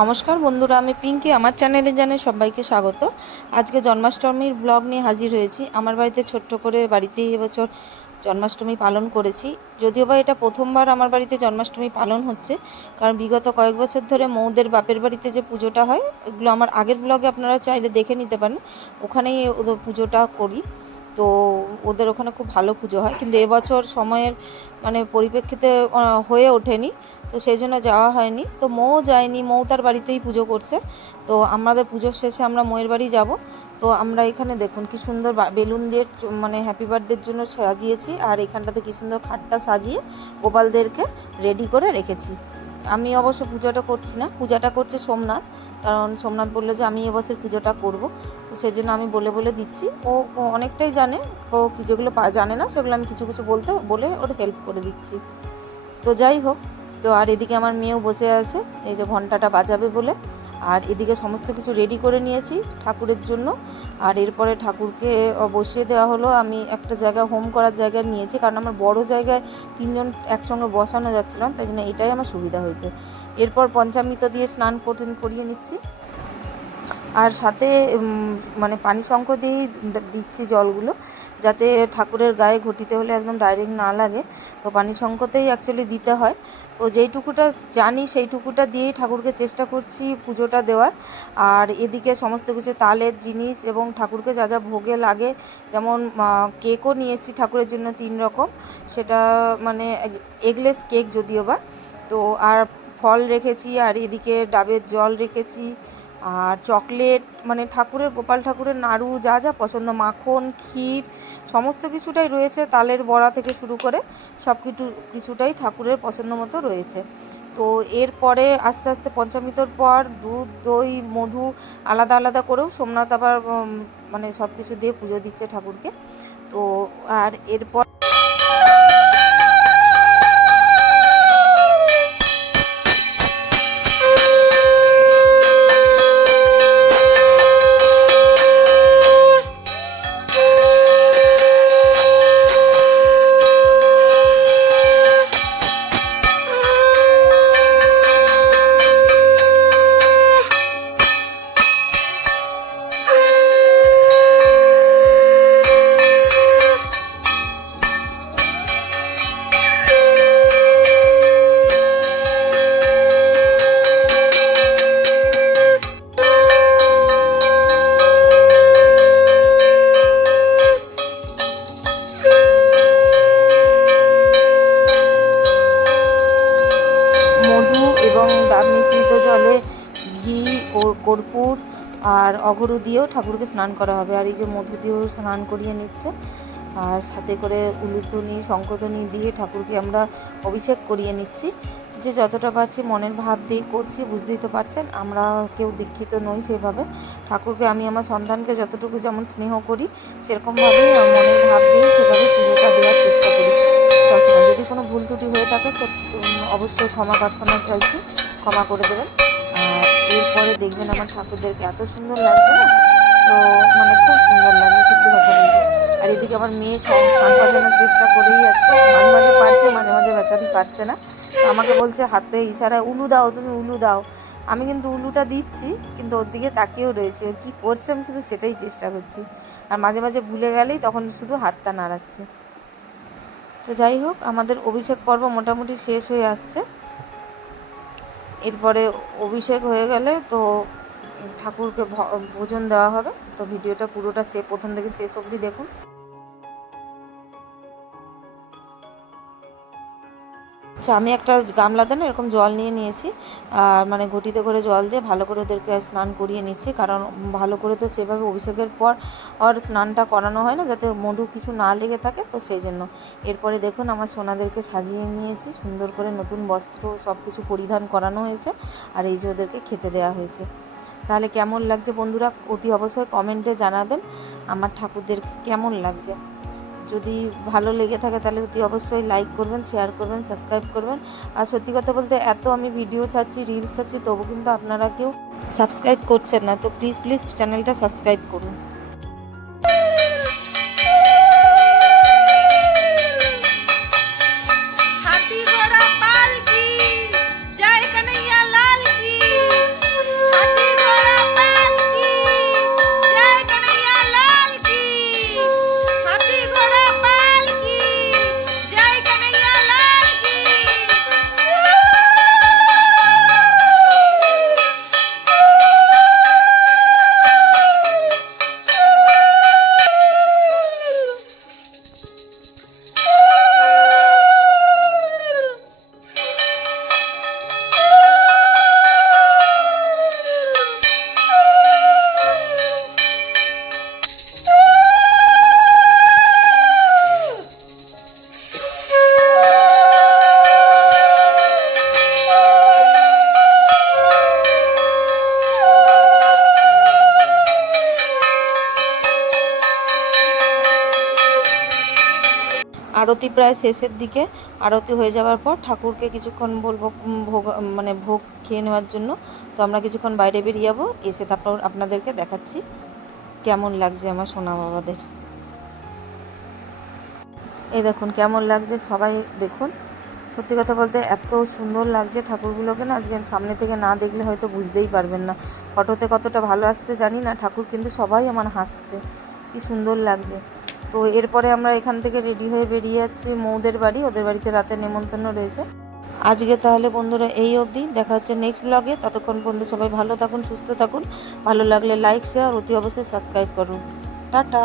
নমস্কার বন্ধুরা, আমি পিঙ্কি। আমার চ্যানেলে জানাই সবাইকে স্বাগত। আজকে জন্মাষ্টমীর ব্লগ নিয়ে হাজির হয়েছি। আমার বাড়িতে ছোট্ট করে বাড়িতেই এবছর জন্মাষ্টমী পালন করেছি। যদিও বা এটা প্রথমবার আমার বাড়িতে জন্মাষ্টমী পালন হচ্ছে, কারণ বিগত কয়েক বছর ধরে মৌদের বাপের বাড়িতে যে পুজোটা হয়, এগুলো আমার আগের ব্লগে আপনারা চাইলে দেখে নিতে পারেন। ওখানেই ওদের পুজোটা করি। তো ওদের ওখানে খুব ভালো পুজো হয়, কিন্তু এবছর সময়ের পরিপ্রেক্ষিতে হয়ে ওঠেনি, তো সেই জন্য যাওয়া হয়নি। তো মৌ যায়নি, মৌ তার বাড়িতেই পুজো করছে। তো আমাদের পুজোর শেষে আমরা মৌয়ের বাড়ি যাব। তো আমরা এখানে দেখুন কি সুন্দর বেলুন দিয়ে হ্যাপি বার্থডের জন্য সাজিয়েছি, আর এখানটাতে কি সুন্দর খাটটা সাজিয়ে গোপালদেরকে রেডি করে রেখেছি। আমি অবশ্য পূজাটা করছি না, পূজাটা করছে সোমনাথ, কারণ সোমনাথ বললো যে আমি এবছর পুজোটা করব। তো সেই জন্য আমি বলে বলে দিচ্ছি। ও অনেকটাই জানে, ও যেগুলো জানে না সেগুলো আমি কিছু কিছু বলে ওর হেল্প করে দিচ্ছি। তো যাই হোক, তো আর এদিকে আমার মেয়েও বসে আছে এই যে ঘন্টাটা বাজাবে বলে। আর এদিকে সমস্ত কিছু রেডি করে নিয়েছি ঠাকুরের জন্য। আর এরপরে ঠাকুরকে বসিয়ে দেওয়া হলো। আমি একটা জায়গা হোম করার জায়গা নিয়েছি, কারণ আমার বড় জায়গায় তিনজন একসঙ্গে বসানো যাচ্ছিলাম, তাই জন্য এটাই আমার সুবিধা হয়েছে। এরপর পঞ্চামৃত দিয়ে স্নান করিয়ে নিচ্ছি। আর সাথে পানি শঙ্খ দিয়েই দিচ্ছি জলগুলো, যাতে ঠাকুরের গায়ে ঘটিতে হলে একদম ডাইরেক্ট না লাগে। তো পানি শঙ্খতেই অ্যাকচুয়ালি দিতে হয়। তো যেইটুকুটা জানি সেইটুকুটা দিয়েই ঠাকুরকে চেষ্টা করছি পুজোটা দেওয়ার। আর এদিকে সমস্ত কিছু তালের জিনিস এবং ঠাকুরকে যা যা ভোগে লাগে, যেমন কেকও নিয়ে এসেছি ঠাকুরের জন্য 3 রকম। সেটা এগলেস কেক যদিও বা। তো আর ফল রেখেছি, আর এদিকে ডাবের জল রেখেছি, আর চকলেট, ঠাকুরের গোপাল ঠাকুরের নাড়ু যা যা পছন্দ, মাখন, ক্ষীর, সমস্ত কিছুটাই রয়েছে। তালের বড়া থেকে শুরু করে সব কিছুটাই ঠাকুরের পছন্দ মতো রয়েছে। তো এরপরে আস্তে আস্তে পঞ্চামৃতর পর দুধ, দই, মধু আলাদা আলাদা করেও সোমনাথ আবার সব কিছু দিয়ে পুজো দিচ্ছে ঠাকুরকে। তো আর এরপর এবং ডাব মিশ্রিত জলে ঘি ও কর্পূর আর অঘরু দিয়েও ঠাকুরকে স্নান করা হবে। আর এই যে মধু দিয়েও স্নান করিয়ে নিচ্ছে, আর সাথে করে উলুধ্বনি, শঙ্খধ্বনি দিয়ে ঠাকুরকে আমরা অভিষেক করিয়ে নিচ্ছি। যে যতটা পারছি মনের ভাব দিয়ে করছি, বুঝতেই তো পারছেন আমরা কেউ দীক্ষিত নই সেভাবে। ঠাকুরকে আমি আমার সন্তানকে যতটুকু যেমন স্নেহ করি, সেরকমভাবেই মনের ভাব দিয়ে সেভাবে পুজোটা দেওয়ার চেষ্টা করি সবসময়। যদি কোনো ভুল ত্রুটি হয়ে থাকে তো অবশ্যই ক্ষমা প্রার্থনা চাইছি, ক্ষমা করে দেবেন। আর এরপরে দেখবেন আমার ঠাকুরদেরকে এত সুন্দর লাগছে না, তো খুব সুন্দর লাগছে সত্যি কথা বলতে। আর এদিকে আমার মেয়ে শাঁখ বাজানোর চেষ্টা করেই যাচ্ছে, মাঝে মাঝে পারছে, মাঝে মাঝে বেচারি পারছে না। তো আমাকে বলছে হাতে ইশারায়, উলু দাও, তুমি উলু দাও। আমি কিন্তু উলুটা দিচ্ছি, কিন্তু ওর দিকে তাকিয়েও রয়েছে, ও কী করছে আমি শুধু সেটাই চেষ্টা করছি। আর মাঝে মাঝে ভুলে গেলেই তখন শুধু হাতটা নাড়াচ্ছে। তো যাই হোক, আমাদের অভিষেক পর্ব মোটামুটি শেষ হয়ে আসছে। এরপরে অভিষেক হয়ে গেলে তো ঠাকুরকে ভোজন দেওয়া হবে। তো ভিডিওটা পুরোটা প্রথম থেকে শেষ অবধি দেখুন। আচ্ছা, আমি একটা গামলাতে না এরকম জল নিয়ে নিয়েছি, আর ঘটিতে করে জল দিয়ে ভালো করে ওদেরকে স্নান করিয়ে নিচ্ছি, কারণ ভালো করে তো সেভাবে অভিষেকের পর আর স্নানটা করানো হয় না, যাতে মধু কিছু না লেগে থাকে, তো সেই জন্য। এরপরে দেখুন আমার সোনাদেরকে সাজিয়ে নিয়েছি সুন্দর করে, নতুন বস্ত্র সব কিছু পরিধান করানো হয়েছে, আর এই যে ওদেরকে খেতে দেওয়া হয়েছে। তাহলে কেমন লাগছে বন্ধুরা, অতি অবশ্যই কমেন্টে জানাবেন আমার ঠাকুরদের কেমন লাগছে। যদি ভালো লেগে থাকে তাহলে অতি অবশ্যই লাইক করবেন, শেয়ার করবেন, সাবস্ক্রাইব করবেন। আর সত্যি কথা বলতে এত আমি ভিডিও ছাড়ছি, রিলস ছাড়ছি, তবু কিন্তু আপনারা কেউ সাবস্ক্রাইব করছেন না। তো প্লিজ প্লিজ চ্যানেলটা সাবস্ক্রাইব করুন। হাতি ঘোড়া পালকি, জয় কানাইয়া লাল কি। আরতি প্রায় শেষের দিকে। আরতি হয়ে যাওয়ার পর ঠাকুরকে কিছুক্ষণ বলবো ভোগ মানে ভোগ খেয়ে নেওয়ার জন্য। তো আমরা কিছুক্ষণ বাইরে বেরিয়ে যাবো, এসে তারপর আপনাদেরকে দেখাচ্ছি কেমন লাগছে আমার সোনা বাবাদের। এই দেখুন কেমন লাগছে, সবাই দেখুন। সত্যি কথা বলতে এত সুন্দর লাগছে ঠাকুরগুলোকে না, আজকে সামনে থেকে না দেখলে হয়তো বুঝতেই পারবেন না। ফটোতে কতটা ভালো আসছে জানি না, ঠাকুর কিন্তু সবাই আমার হাসছে, কি সুন্দর লাগছে। তো এরপরে আমরা এখান থেকে রেডি হয়ে বেরিয়ে যাচ্ছি মৌদের বাড়ি, ওদের বাড়িতে রাতে নেমন্তন্ন রয়েছে। আজকে তাহলে বন্ধুরা এই অবধি, দেখা হচ্ছে নেক্সট ব্লগে। ততক্ষণ বন্ধু সবাই ভালো থাকুন, সুস্থ থাকুন। ভালো লাগলে লাইক, শেয়ার, অতি অবশ্যই সাবস্ক্রাইব করুন। টাটা।